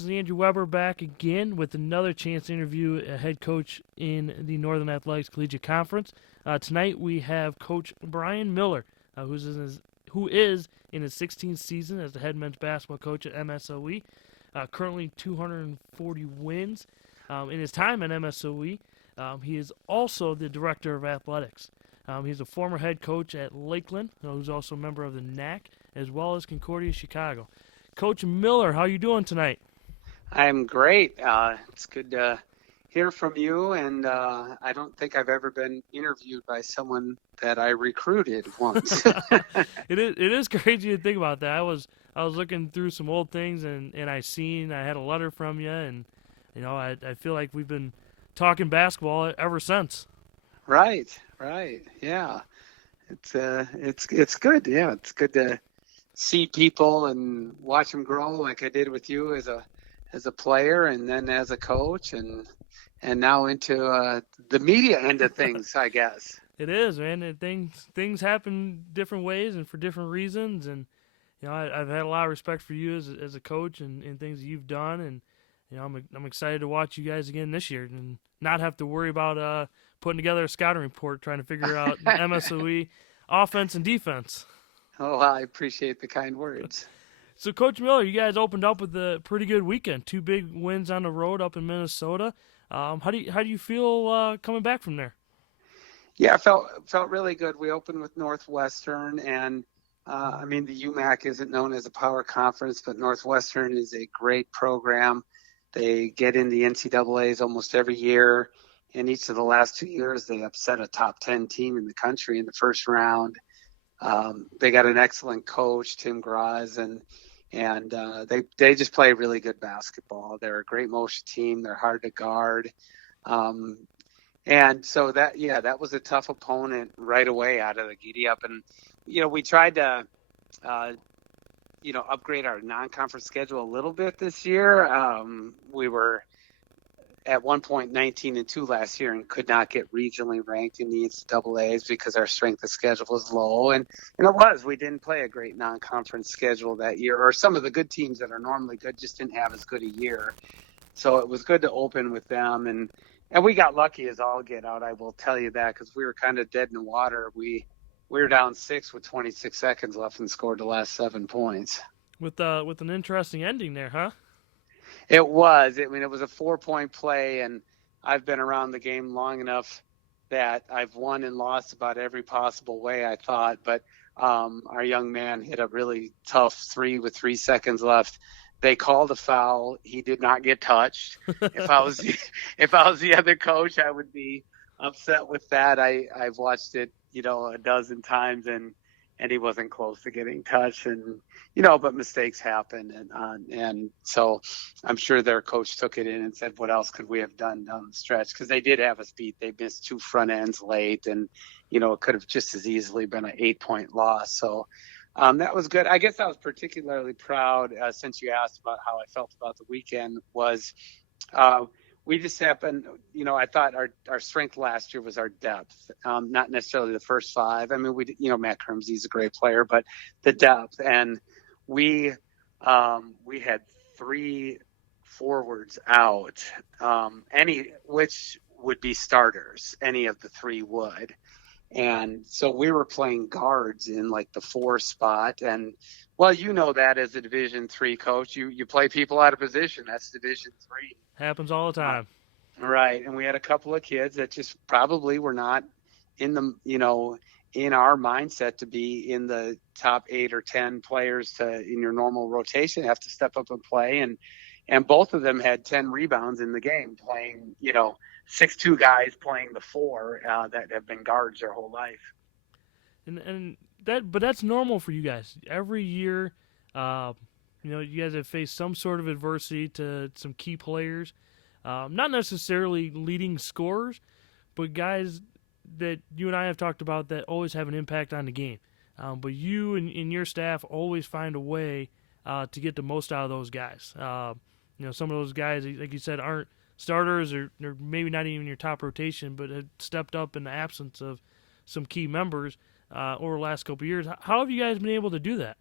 This is Andrew Weber back again with another chance to interview a head coach in the Northern Athletics Collegiate Conference. Tonight we have Coach Brian Miller, who is in his 16th season as the head men's basketball coach at MSOE. Currently 240 wins. In his time at MSOE, he is also the director of athletics. He's a former head coach at Lakeland, who's also a member of the NACC, as well as Concordia Chicago. Coach Miller, how are you doing tonight? I'm great. It's good to hear from you, and I don't think I've ever been interviewed by someone that I recruited once. It is crazy to think about that. I was looking through some old things, and I had a letter from you, and I feel like we've been talking basketball ever since. Right. Yeah. It's good. Yeah, it's good to see people and watch them grow like I did with you as a player and then as a coach and now into the media end of things, I guess. It is, man. Things happen different ways and for different reasons, and I've had a lot of respect for you as a coach and things that you've done, and I'm excited to watch you guys again this year and not have to worry about putting together a scouting report trying to figure out MSOE offense and defense. Oh, I appreciate the kind words. So, Coach Miller, you guys opened up with a pretty good weekend. 2 big wins on the road up in Minnesota. How do you feel coming back from there? Yeah, felt really good. We opened with Northwestern, and the UMAC isn't known as a power conference, but Northwestern is a great program. They get in the NCAAs almost every year. In each of the last 2 years, they upset a top 10 team in the country in the first round. They got an excellent coach, Tim Graz, and they just play really good basketball. They're a great motion team. They're hard to guard. And so that was a tough opponent right away out of the giddy up. And, we tried to, upgrade our non-conference schedule a little bit this year. We were at one point 19-2 last year and could not get regionally ranked in the NCAAs because our strength of schedule was low. And we didn't play a great non-conference schedule that year, or some of the good teams that are normally good just didn't have as good a year. So it was good to open with them. And we got lucky as all get out, I will tell you that, because we were kind of dead in the water. We were down 6 with 26 seconds left and scored the last 7 points. With an interesting ending there, huh? It was. It was a 4-point play, and I've been around the game long enough that I've won and lost about every possible way, I thought. But our young man hit a really tough 3 with 3 seconds left. They called a foul. He did not get touched. If I was the other coach, I would be upset with that. I've watched it, a dozen times, and he wasn't close to getting touched, and but mistakes happen, and so I'm sure their coach took it in and said, what else could we have done down the stretch? Because they did have us beat. They missed 2 front ends late, and it could have just as easily been an 8-point loss. So that was good. I guess I was particularly proud, since you asked about how I felt about the weekend, was we just happened, I thought our strength last year was our depth, not necessarily the first 5. Matt Crimsey's a great player, but the depth. And we had 3 forwards out, which would be starters. Any of the 3 would. And so we were playing guards in like the 4 spot. And well, that as a Division III coach, you play people out of position. That's Division III. Happens all the time. Right. And we had a couple of kids that just probably were not in the, in our mindset to be in the top 8 or 10 players in your normal rotation, have to step up and play. And both of them had 10 rebounds in the game, playing, 6'2" guys playing the 4 that have been guards their whole life. But that's normal for you guys. Every year, you guys have faced some sort of adversity to some key players, not necessarily leading scorers, but guys that you and I have talked about that always have an impact on the game. But you and your staff always find a way to get the most out of those guys. Some of those guys, like you said, aren't starters or maybe not even your top rotation, but have stepped up in the absence of some key members over the last couple of years. How have you guys been able to do that?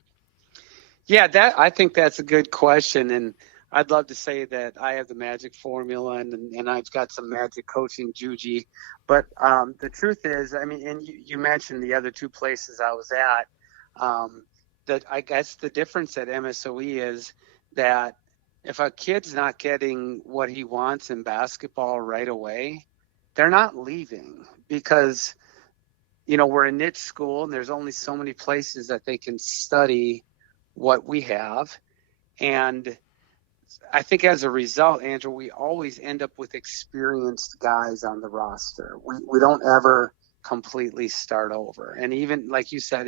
Yeah, I think that's a good question. And I'd love to say that I have the magic formula and I've got some magic coaching juji, but the truth is, I mean, and you mentioned the other two places I was at. That I guess the difference at MSOE is that if a kid's not getting what he wants in basketball right away, they're not leaving because we're a niche school and there's only so many places that they can study what we have. And I think as a result, Andrew, we always end up with experienced guys on the roster. We don't ever completely start over. And even like you said,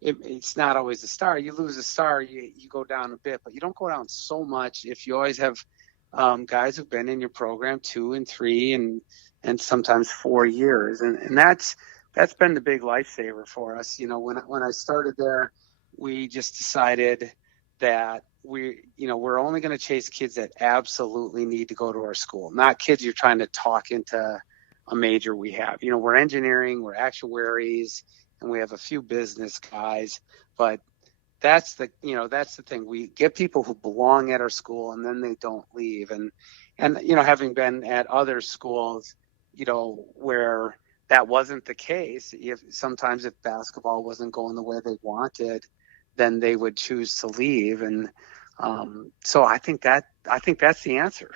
it's not always a star. You lose a star, you go down a bit, but you don't go down so much if you always have guys who've been in your program 2 and 3 and sometimes 4 years. And that's been the big lifesaver for us. When I started there, we just decided that we're only going to chase kids that absolutely need to go to our school, not kids you're trying to talk into a major we have. We're engineering, we're actuaries, and we have a few business guys, but that's the thing. We get people who belong at our school and then they don't leave. And having been at other schools, where that wasn't the case, sometimes if basketball wasn't going the way they wanted, then they would choose to leave. And so I think that's the answer.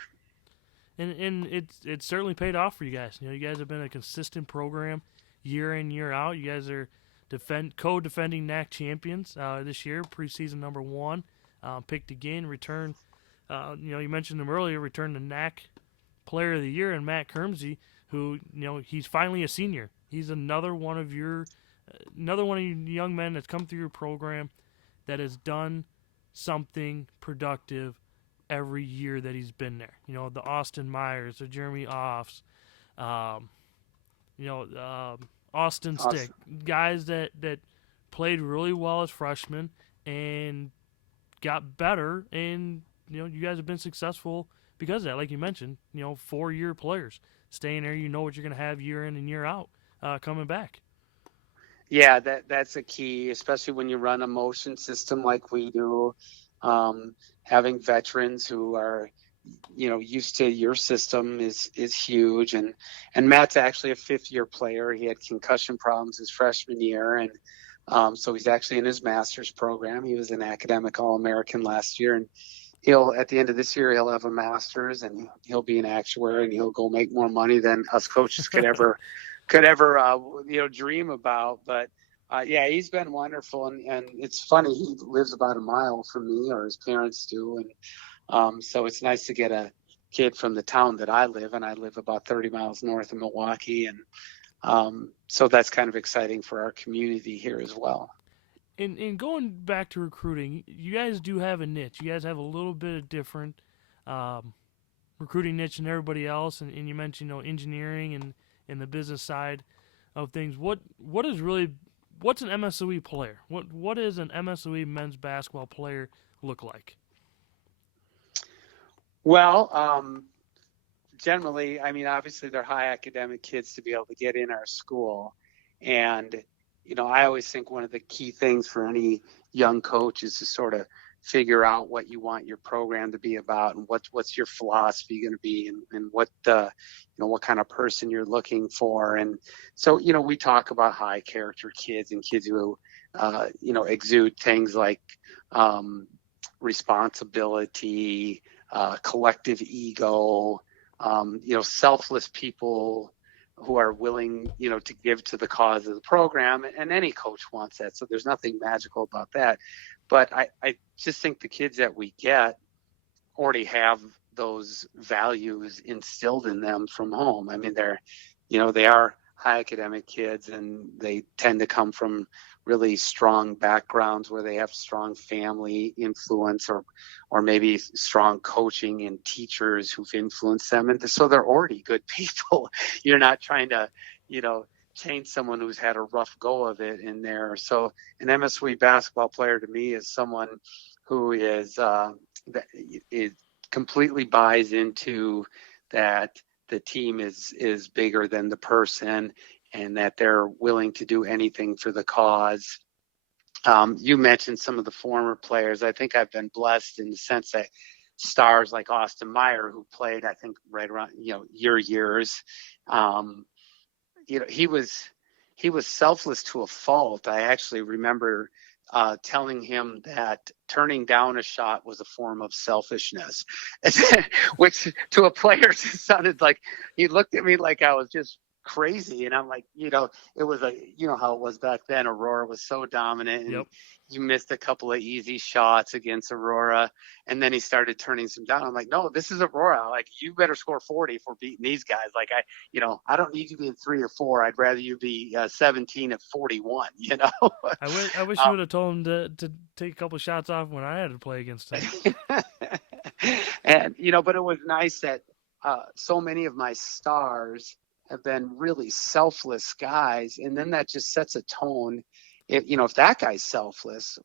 And it's certainly paid off for you guys. You guys have been a consistent program year in, year out. You guys are co-defending NACC champions this year, preseason number 1. Picked again, return. You mentioned him earlier. Returned the NACC Player of the Year, and Matt Kermsey, who he's finally a senior. He's another one of you young men that's come through your program that has done something productive every year that he's been there. The Austin Myers, the Jeremy Offs, Austin Stick, guys that played really well as freshmen and got better, and you guys have been successful because of that. Like you mentioned, 4-year players staying there. You know what you're going to have year in and year out coming back. Yeah, that's a key, especially when you run a motion system like we do. Having veterans who are used to your system is huge. And Matt's actually a 5th-year player. He had concussion problems his freshman year, and so he's actually in his master's program. He was an academic All-American last year, and at the end of this year he'll have a master's, and he'll be an actuary, and he'll go make more money than us coaches could ever dream about. But yeah, he's been wonderful, and it's funny, he lives about a mile from me, or his parents do, and so it's nice to get a kid from the town that I live in. I live about 30 miles north of Milwaukee, and so that's kind of exciting for our community here as well. And going back to recruiting, you guys do have a niche. You guys have a little bit of different recruiting niche than everybody else, and you mentioned engineering and the business side of things. What's an MSOE player? What does an MSOE men's basketball player look like? Well, generally, I mean, obviously they're high academic kids to be able to get in our school. And, I always think one of the key things for any young coach is to sort of figure out what you want your program to be about, and what's your philosophy going to be, and what kind of person you're looking for. And so, we talk about high character kids and kids who, exude things like responsibility, collective ego, selfless people who are willing, to give to the cause of the program. And any coach wants that. So there's nothing magical about that. But I just think the kids that we get already have those values instilled in them from home. I mean, they are high academic kids, and they tend to come from really strong backgrounds where they have strong family influence, or maybe strong coaching and teachers who've influenced them. And so they're already good people. You're not trying to, change someone who's had a rough go of it in there. So an MSOE basketball player to me is someone who is completely buys into that the team is bigger than the person, and that they're willing to do anything for the cause. You mentioned some of the former players. I think I've been blessed in the sense that stars like Austin Meyer, who played, I think, right around, your years. Um, he was selfless to a fault. I actually remember telling him that turning down a shot was a form of selfishness, which to a player just sounded like he looked at me like I was just crazy. And I'm like, it was how it was back then. Aurora was so dominant, and Yep. you missed a couple of easy shots against Aurora, and then he started turning some down. I'm like, no, this is Aurora. Like, you better score 40 if we're beating these guys. Like, I don't need you being 3 or 4. I'd rather you be 17 at 41. I wish you um, would have told him to take a couple shots off when I had to play against him. and but it was nice that so many of my stars have been really selfless guys, and then that just sets a tone. If that guy's selfless,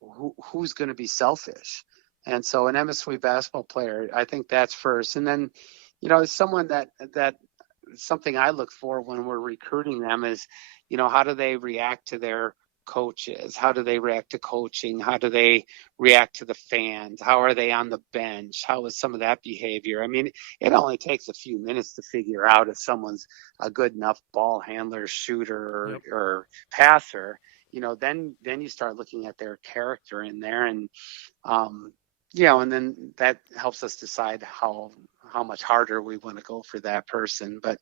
who's going to be selfish? And so an MSOE basketball player, I think that's first. And then, someone that something I look for when we're recruiting them is, how do they react to their coaches? How do they react to coaching? How do they react to the fans? How are they on the bench? How is some of that behavior? I mean, it only takes a few minutes to figure out if someone's a good enough ball handler, shooter, Yep. or passer. Then you start looking at their character in there, and and then that helps us decide how much harder we want to go for that person. But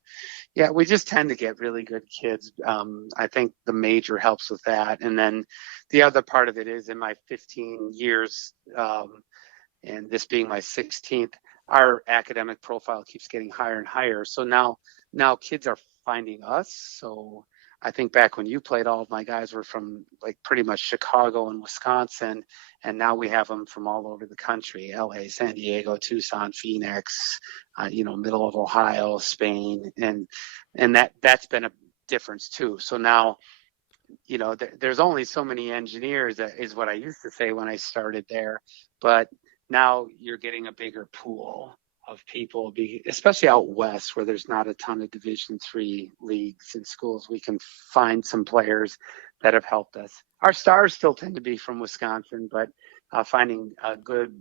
yeah, we just tend to get really good kids. I think the major helps with that. And then the other part of it is, in my 15 years, and this being my 16th, our academic profile keeps getting higher and higher. So now kids are finding us. So I think back when you played, all of my guys were from like pretty much Chicago and Wisconsin, and now we have them from all over the country: LA, San Diego, Tucson, Phoenix, middle of Ohio, Spain, and that's been a difference too. So now, there's only so many engineers, is what I used to say when I started there, but now you're getting a bigger pool of people, especially out west, where there's not a ton of Division III leagues and schools. We can find some players that have helped us. Our stars still tend to be from Wisconsin, but finding good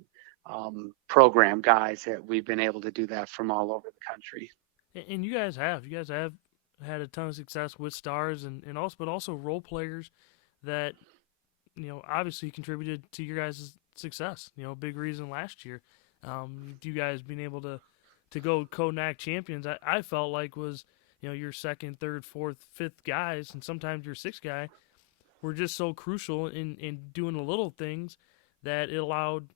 program guys, that we've been able to do that from all over the country. And you guys have had a ton of success with stars but also role players that obviously contributed to your guys' success. Big reason last year, you guys being able to go co-NACC champions. I felt like was your second, third, fourth, fifth guys, and sometimes your sixth guy were just so crucial in doing the little things that it allowed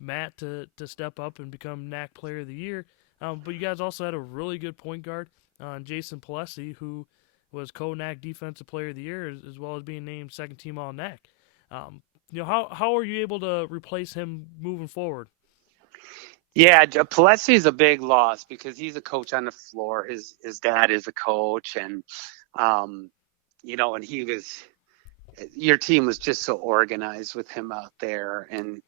Matt to step up and become NACC Player of the Year. But you guys also had a really good point guard, Jason Palesi, who was co-NACC Defensive Player of the Year, as well as being named second team All NACC. How are you able to replace him moving forward? Yeah, Palesi is a big loss because he's a coach on the floor. His dad is a coach, and and your team was just so organized with him out there, and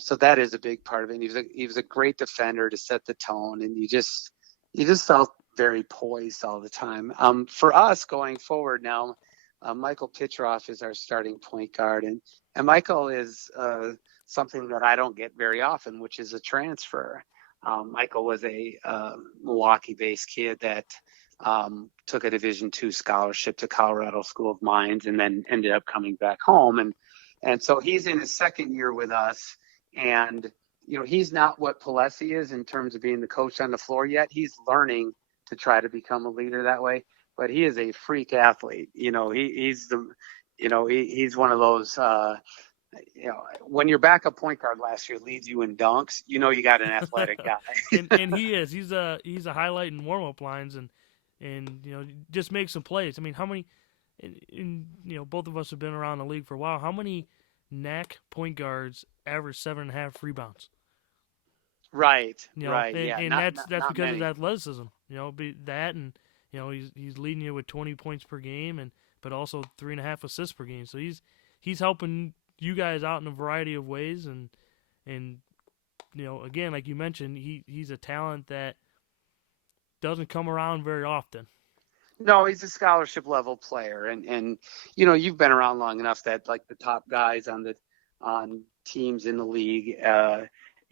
so that is a big part of it. And he was a great defender to set the tone, and you just felt very poised all the time. For us going forward now, Michael Pitroff is our starting point guard, and Michael is something that I don't get very often, which is a transfer. Michael was a Milwaukee-based kid that took a Division II scholarship to Colorado School of Mines, and then ended up coming back home. And so he's in his second year with us, and he's not what Palesi is in terms of being the coach on the floor yet. He's learning to try to become a leader that way, but he is a freak athlete. He's one of those. When your backup point guard last year leads you in dunks, you got an athletic guy. and he's a highlight in warm up lines, and just make some plays. I mean, how many? Both of us have been around the league for a while. How many NACC point guards average 7.5 rebounds? Right, Right. yeah, And not that's because of many. his athleticism. Be that, and he's leading you with 20 points per game, but also 3.5 assists per game. So he's helping you guys out in a variety of ways, and again, like you mentioned, he's a talent that doesn't come around very often. No, he's a scholarship level player, and you've been around long enough that, like, the top guys on teams in the league,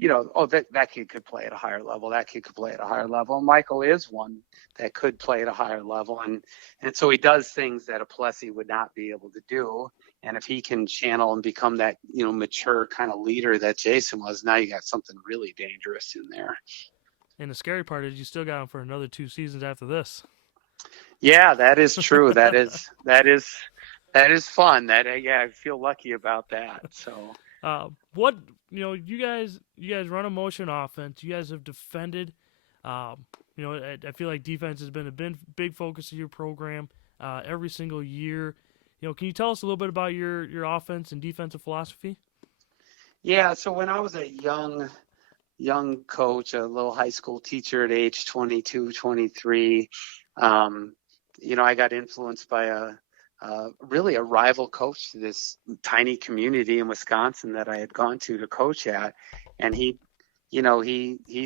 that kid could play at a higher level. That kid could play at a higher level. And Michael is one that could play at a higher level. And so he does things that a Plessy would not be able to do. And if he can channel and become that, mature kind of leader that Jason was, now you got something really dangerous in there. And the scary part is you still got him for another 2 seasons after this. Yeah, that is true. That is fun. I feel lucky about that. So, What you guys run a motion offense. You guys have defended. I feel like defense has been a big focus of your program every single year. Can you tell us a little bit about your offense and defensive philosophy? yeah. So when I was a young coach, a little high school teacher at age 22, 23, I got influenced by really a rival coach to this tiny community in Wisconsin that I had gone to coach at, and he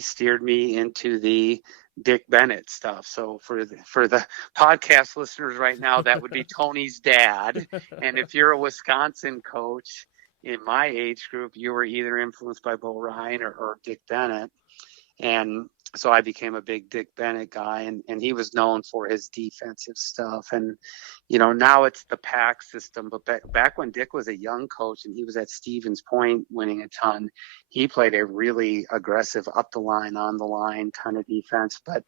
steered me into the Dick Bennett stuff. So for the podcast listeners right now, that would be Tony's dad. And if you're a Wisconsin coach in my age group, you were either influenced by Bo Ryan or Dick Bennett. And so I became a big Dick Bennett guy, and he was known for his defensive stuff. And, now it's the pack system. But back when Dick was a young coach and he was at Stevens Point winning a ton, he played a really aggressive up the line, on the line kind of defense. But,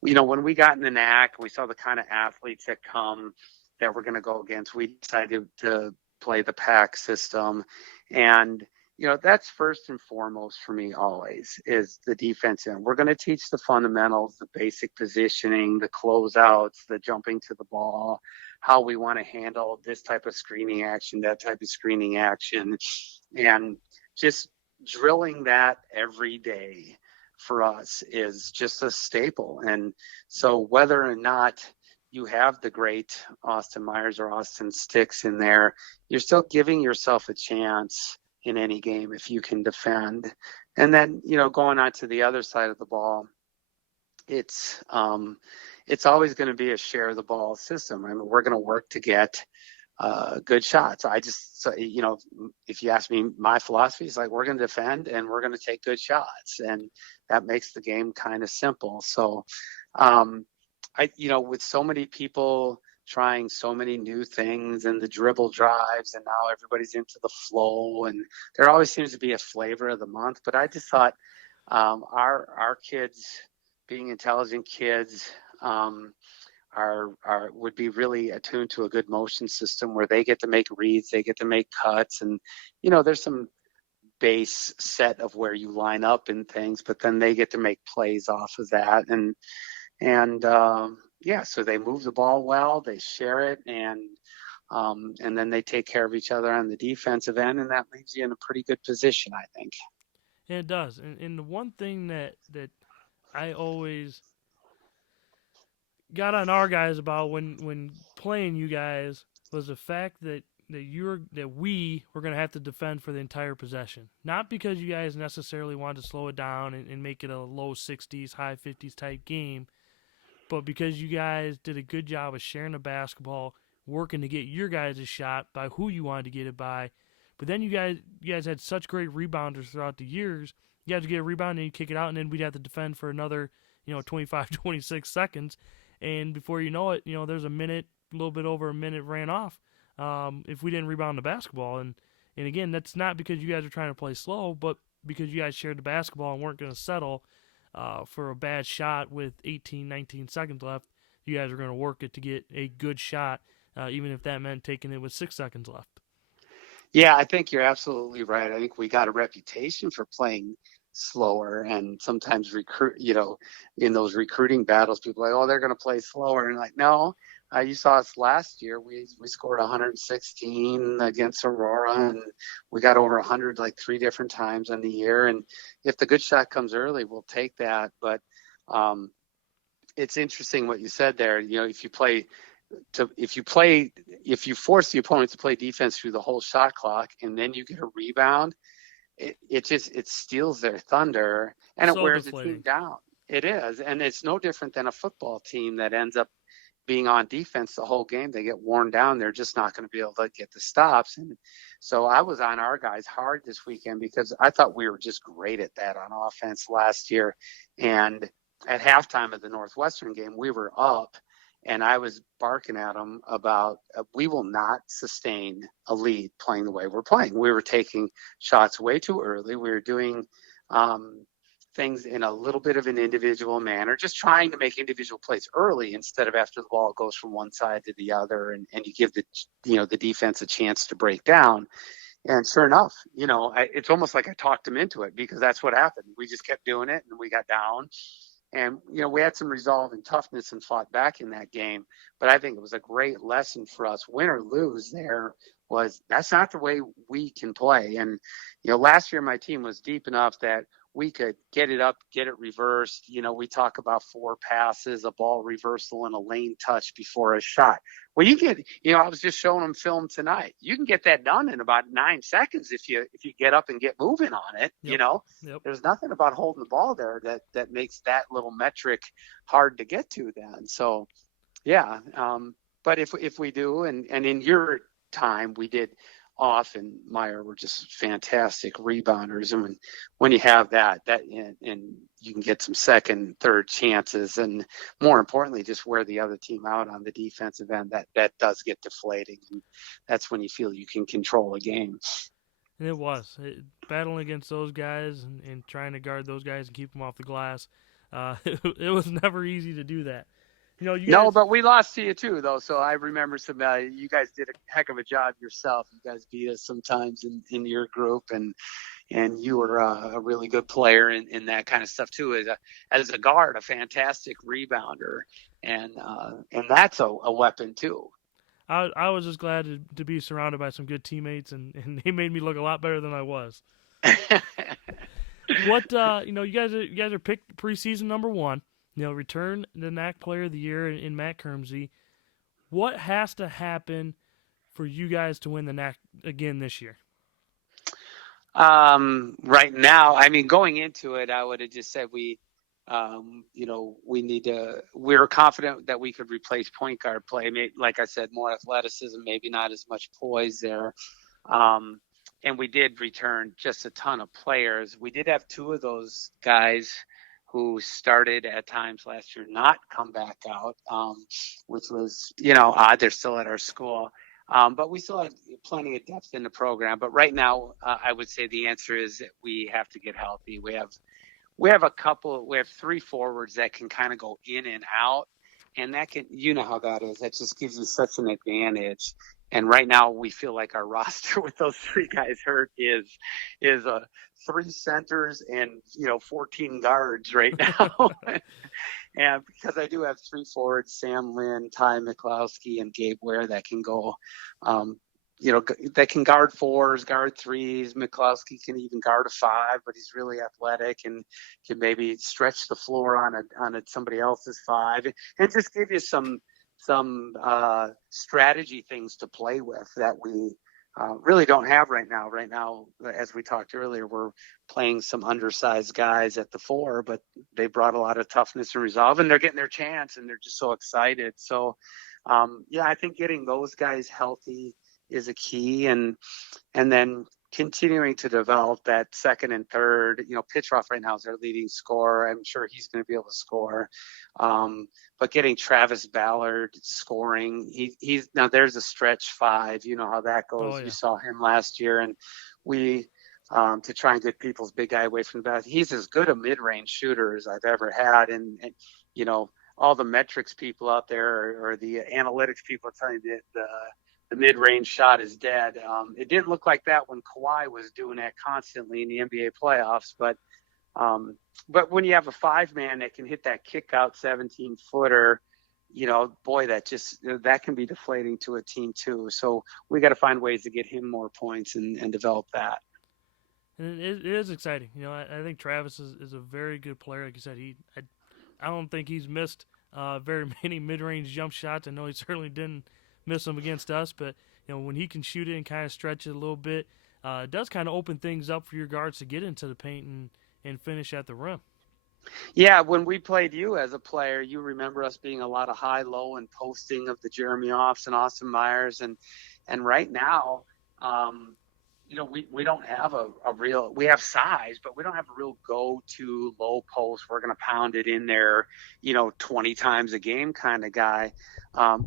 when we got in the NACC, we saw the kind of athletes that come that we're going to go against. We decided to play the pack system. And that's first and foremost for me always is the defense. And we're going to teach the fundamentals, the basic positioning, the closeouts, the jumping to the ball, how we want to handle this type of screening action, that type of screening action, and just drilling that every day for us is just a staple. And so whether or not you have the great Austin Myers or Austin Sticks in there, you're still giving yourself a chance in any game if you can defend. And then, going on to the other side of the ball, it's always going to be a share the ball system. I mean, we're going to work to get good shots. If you ask me, my philosophy is like, we're going to defend and we're going to take good shots. And that makes the game kind of simple. So, with so many people trying so many new things and the dribble drives, and now everybody's into the flow, and there always seems to be a flavor of the month. But I just thought our kids, being intelligent kids, would be really attuned to a good motion system where they get to make reads, they get to make cuts, and there's some base set of where you line up and things, but then they get to make plays off of that. So they move the ball well, they share it, and then they take care of each other on the defensive end, and that leaves you in a pretty good position, I think. And it does. And the one thing that I always got on our guys about when playing you guys was the fact that we were going to have to defend for the entire possession. Not because you guys necessarily wanted to slow it down and make it a low 60s, high 50s type game, but because you guys did a good job of sharing the basketball, working to get your guys' shot by who you wanted to get it by. But then you guys had such great rebounders throughout the years. You guys would get a rebound and you kick it out, and then we'd have to defend for another 25, 26 seconds. And before you know it, there's a little bit over a minute ran off if we didn't rebound the basketball. And again, that's not because you guys are trying to play slow, but because you guys shared the basketball and weren't going to settle for a bad shot with 18, 19 seconds left. You guys are going to work it to get a good shot, even if that meant taking it with 6 seconds left. Yeah, I think you're absolutely right. I think we got a reputation for playing slower, and sometimes in those recruiting battles, people are like, oh, they're going to play slower, and like, no. You saw us last year. We scored 116 against Aurora, and we got over 100 like 3 different times on the year. And if the good shot comes early, we'll take that. But it's interesting what you said there. If you force the opponent to play defense through the whole shot clock, and then you get a rebound, it steals their thunder, and so it wears deflating. the team down. It is, and it's no different than a football team that ends up being on defense the whole game, they get worn down. They're just not going to be able to get the stops. And so I was on our guys hard this weekend because I thought we were just great at that on offense last year. And at halftime of the Northwestern game, we were up, and I was barking at them about we will not sustain a lead playing the way we're playing. We were taking shots way too early. We were doing things in a little bit of an individual manner, just trying to make individual plays early instead of after the ball goes from one side to the other, and you give the defense a chance to break down. And sure enough, it's almost like I talked them into it, because that's what happened. We just kept doing it, and we got down. And, we had some resolve and toughness and fought back in that game. But I think it was a great lesson for us, win or lose there, was that's not the way we can play. And, last year my team was deep enough that we could get it up, get it reversed. We talk about 4 passes, a ball reversal, and a lane touch before a shot. Well, you get, I was just showing them film tonight. You can get that done in about 9 seconds if you get up and get moving on it. Yep. Yep. There's nothing about holding the ball there that makes that little metric hard to get to then. So, yeah. But if we do, and in your time we did, Off and Meyer were just fantastic rebounders, and when you have that and you can get some second, third chances, and more importantly, just wear the other team out on the defensive end, that does get deflating, and that's when you feel you can control a game. And it was battling against those guys and trying to guard those guys and keep them off the glass. It was never easy to do that. You guys... No, but we lost to you too, though. So I remember you guys did a heck of a job yourself. You guys beat us sometimes in your group, and you were a really good player in that kind of stuff too. As a guard, a fantastic rebounder, and that's a weapon too. I was just glad to be surrounded by some good teammates, and they made me look a lot better than I was. What you guys are picked preseason number 1. Return the NACC Player of the Year in Matt Kermsey. What has to happen for you guys to win the NACC again this year? Right now, going into it, I would have just said we need to. We were confident that we could replace point guard play. Like I said, more athleticism, maybe not as much poise there. And we did return just a ton of players. We did have 2 of those guys who started at times last year not come back out, which was, odd. They're still at our school. But we still have plenty of depth in the program. But right now, I would say the answer is that we have to get healthy. We have 3 forwards that can kind of go in and out. And that can, how that is. That just gives you such an advantage. And right now, we feel like our roster with those 3 guys hurt is 3 centers and 14 guards right now. And because I do have 3 forwards, Sam Lynn, Ty McCloskey, and Gabe Ware, that can go, that can guard 4s, guard 3s. McCloskey can even guard a 5, but he's really athletic and can maybe stretch the floor on somebody else's 5, and just give you some strategy things to play with that we really don't have right now. Right now, as we talked earlier, we're playing some undersized guys at the 4, but they brought a lot of toughness and resolve, and they're getting their chance, and they're just so excited. So, I think getting those guys healthy is a key, and then continuing to develop that second and third. Pitchoff right now is our leading scorer. I'm sure he's going to be able to score. But getting Travis Ballard scoring, he's now there's a stretch 5. You know how that goes. Oh, yeah. You saw him last year, and we to try and get people's big guy away from the bat. He's as good a mid-range shooter as I've ever had, and all the metrics people out there or the analytics people are telling you that the mid-range shot is dead. It didn't look like that when Kawhi was doing that constantly in the NBA playoffs, but when you have a 5-man that can hit that kick-out 17-footer, boy, that can be deflating to a team too. So we got to find ways to get him more points and develop that. And it is exciting. I think Travis is a very good player. Like you said, I don't think he's missed very many mid-range jump shots. I know he certainly didn't miss them against us, but when he can shoot it and kind of stretch it a little bit, it does kind of open things up for your guards to get into the paint and finish at the rim. Yeah, when we played you as a player, you remember us being a lot of high low and posting of the Jeremy Offs and Austin Myers, and right now, um, we don't have a real, we have size, but we don't have a real go to low post. We're going to pound it in there, 20 times a game kind of guy.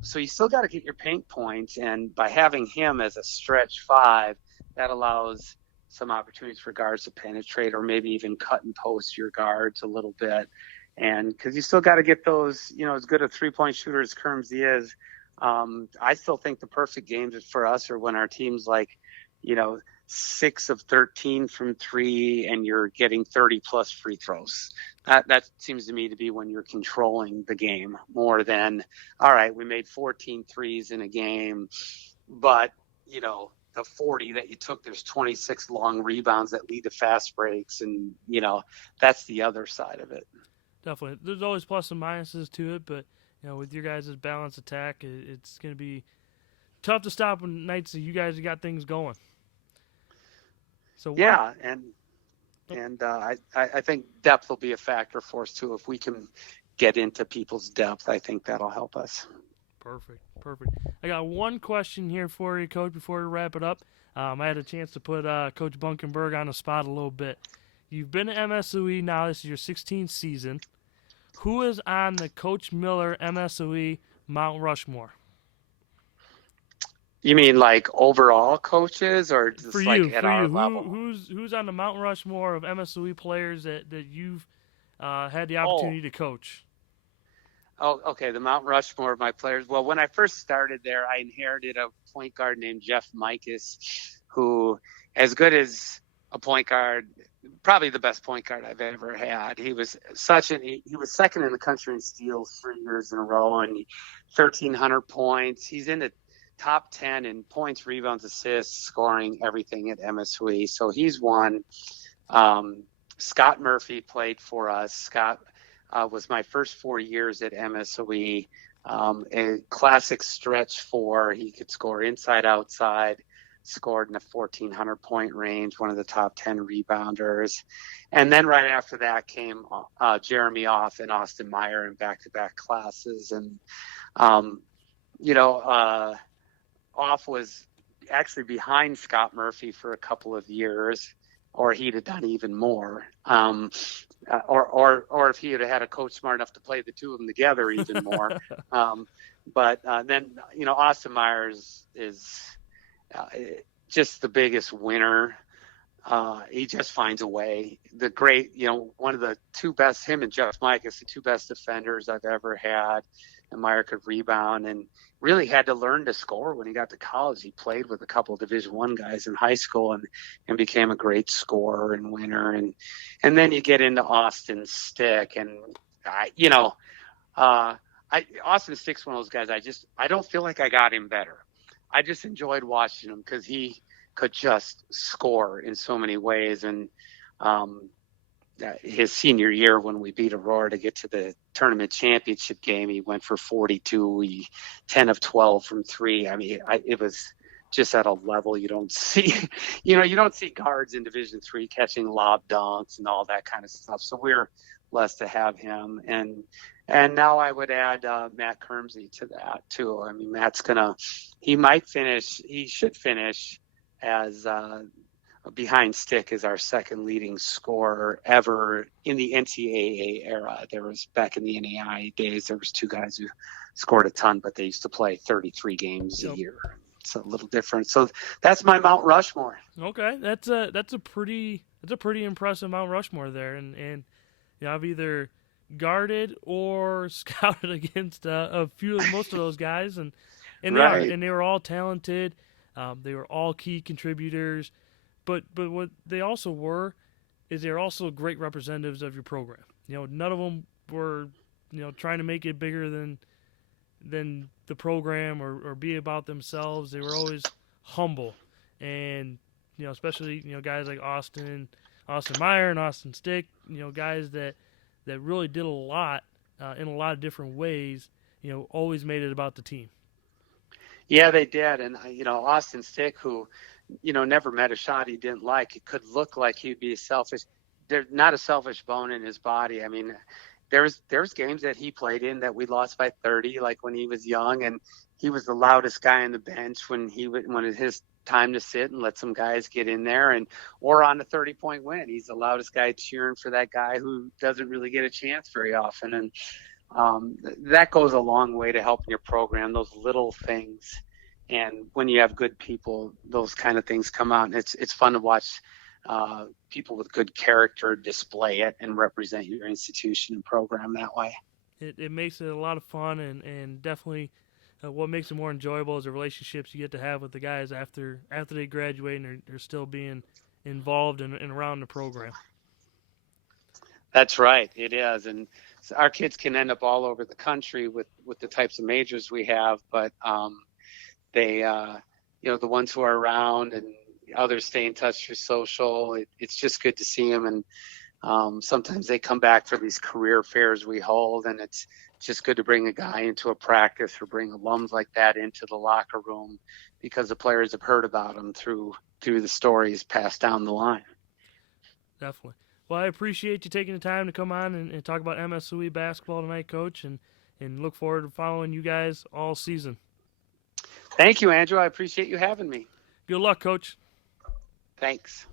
So you still got to get your paint points, and by having him as a stretch five, that allows some opportunities for guards to penetrate or maybe even cut and post your guards a little bit. And because you still got to get those, as good a 3-point shooter as Kermsey is, I still think the perfect games for us are when our team's like, 6 of 13 from three and you're getting 30 plus free throws. That seems to me to be when you're controlling the game more than, all right, we made 14 threes in a game, but, the 40 that you took, there's 26 long rebounds that lead to fast breaks. And, that's the other side of it. Definitely, there's always plus and minuses to it, but with your guys' balanced attack, it's going to be tough to stop when nights that you guys got things going. So yeah, and I think depth will be a factor for us too. If we can get into people's depth, I think that'll help us. Perfect. I got one question here for you, Coach, before we wrap it up. I had a chance to put Coach Bunkenberg on the spot a little bit. You've been to MSOE now. This is your 16th season. Who is on the Coach Miller MSOE Mount Rushmore? You mean like overall coaches, or just For like you, at our level? who's on the Mount Rushmore of MSOE players that you've had the Oh, opportunity to coach? oh, okay. The Mount Rushmore of my players. Well, when I first started there, I inherited a point guard named Jeff Mikas, who, as good as a point guard, probably the best point guard I've ever had. He was he was second in the country in steals 3 years in a row, and 1,300 points. He's in the top 10 in points, rebounds, assists, scoring, everything at MSOE. So he's one. Scott Murphy played for us. Scott was my first 4 years at MSOE. A classic stretch four. He could score inside, outside, scored in the 1,400 point range, one of the top 10 rebounders. And then right after that came Jeremy Off and Austin Meyer in back-to-back classes. And, Off was actually behind Scott Murphy for a couple of years, or he'd have done even more. Or if he had had a coach smart enough to play the two of them together even more. But then, Austin Myers is just the biggest winner. He just finds a way. The great, one of the two best, him and Jeff Mikas, the two best defenders I've ever had. And Meyer could rebound and really had to learn to score when he got to college. He played with a couple of Division I guys in high school and became a great scorer and winner. And then you get into Austin Stick, and Austin Stick's one of those guys. I don't feel like I got him better. I just enjoyed watching him because he could just score in so many ways. And his senior year, when we beat Aurora to get to the tournament championship game, he went for 42, 10 of 12 from three. I mean, it was just at a level you don't see. You don't see guards in Division III catching lob dunks and all that kind of stuff. So we're blessed to have him. And now I would add Matt Kermsey to that too. I mean, he should finish as behind Stick as our second leading scorer ever in the NCAA era. There was, back in the NAI days, there was two guys who scored a ton, but they used to play 33 games a year. It's a little different. So that's my Mount Rushmore. Okay, that's a pretty impressive Mount Rushmore there, and I've either guarded or scouted against most of those guys, and Right. they were all talented. They were all key contributors. But what they also were is they're also great representatives of your program. None of them were trying to make it bigger than the program or be about themselves. They were always humble, and especially guys like Austin Meyer and Austin Stick. Guys that really did a lot in a lot of different ways. Always made it about the team. Yeah, they did. And, Austin Stick, who, never met a shot he didn't like, it could look like he'd be selfish. there's not a selfish bone in his body. I mean, there's games that he played in that we lost by 30, like when he was young, and he was the loudest guy on the bench when it was his time to sit and let some guys get in there, and or on a 30-point win, he's the loudest guy cheering for that guy who doesn't really get a chance very often, and that goes a long way to helping your program. Those little things, and when you have good people, those kind of things come out, and it's fun to watch people with good character display it and represent your institution and program that way. It makes it a lot of fun, and definitely what makes it more enjoyable is the relationships you get to have with the guys after they graduate and they're still being involved and around the program. That's right, it is, and so our kids can end up all over the country with the types of majors we have, but they, the ones who are around and others stay in touch through social. It's just good to see them, and sometimes they come back for these career fairs we hold, and it's just good to bring a guy into a practice or bring alums like that into the locker room because the players have heard about them through the stories passed down the line. Definitely. Well, I appreciate you taking the time to come on and talk about MSOE basketball tonight, Coach, and look forward to following you guys all season. Thank you, Andrew. I appreciate you having me. Good luck, Coach. Thanks.